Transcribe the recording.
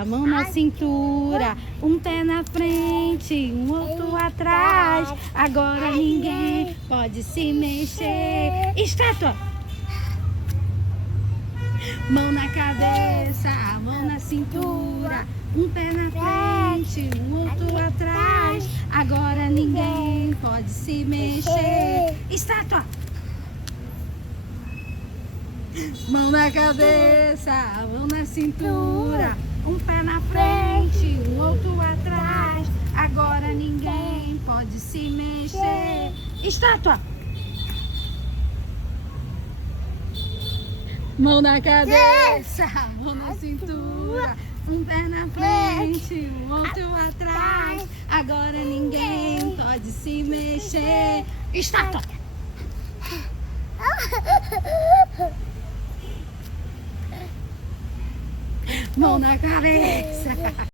a mão na cintura, um pé na frente, um outro atrás. Agora ninguém pode se mexer. Estátua! Mão na cabeça, a mão na cintura, um pé na frente, um outro atrás. Agora ninguém pode se mexer. Estátua! Mão na cabeça, a mão na cintura, um pé na frente, um outro atrás. Agora ninguém pode se mexer. Estátua! Mão na cabeça, a mão na cintura, um pé na frente, um outro atrás. Agora ninguém pode se mexer. Estátua! Mão na cabeça,